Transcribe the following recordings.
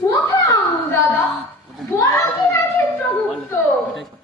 뭐하다 나 뭐하기나 했다고 또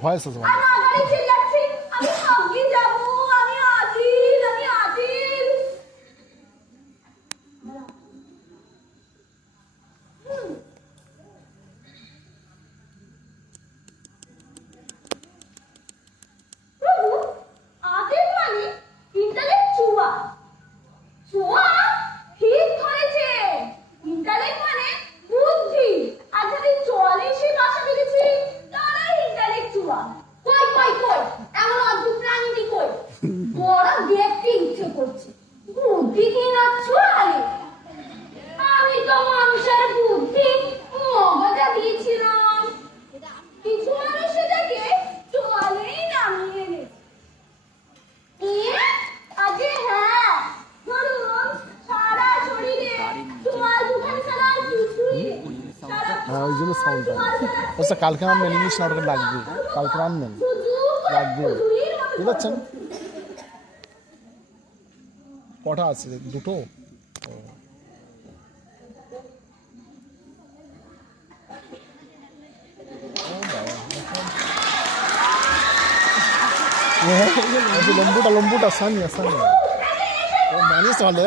faz essas manobras. ওই জন্য sound আচ্ছা কালকে আমার ইংলিশ নাটকে লাগবে। কালকে আনবেন লাগবে। বুঝতে পারছেন কটা আছে? দুটো? আচ্ছা, লম্বুটা লম্বুটা, সানিয়া সানিয়া। ও, মানিস হলে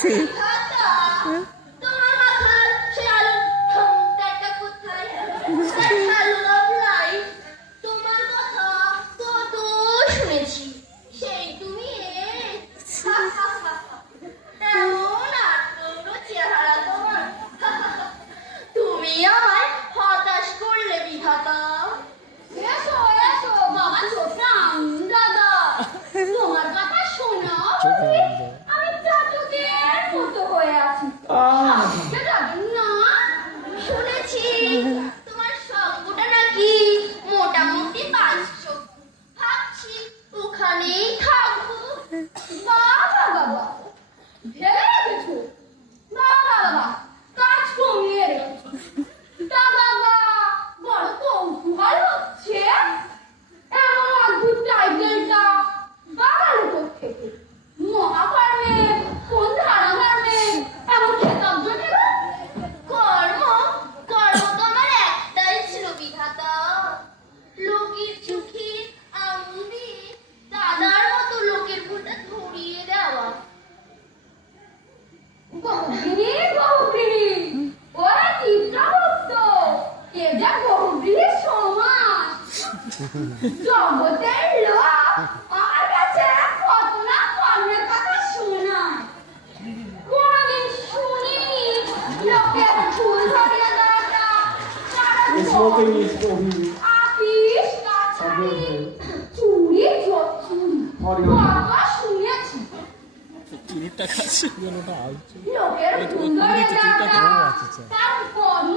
see. วั জগতের লোক আমার কাছে কত না পণ্যের কথা শোনায় কোনদিন শুনিনি লোকের ফুল ধরিয়ে দেওয়াটা আছে লোকের ফুল ধরিয়ে দেওয়াটা তার কর্ম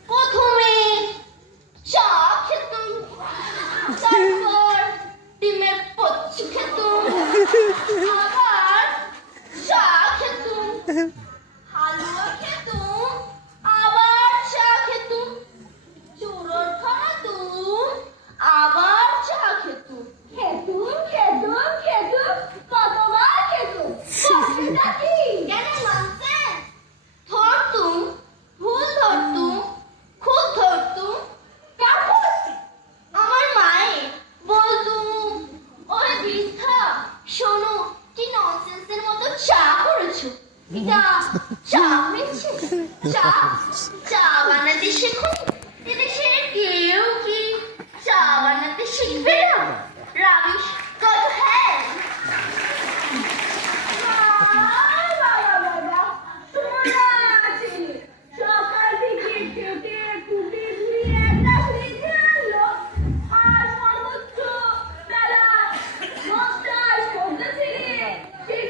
চা মিলছে চা চা বানাতে শিখুন এদেশের কেউ কি চা বানাতে শিখবে? না রাবিশ?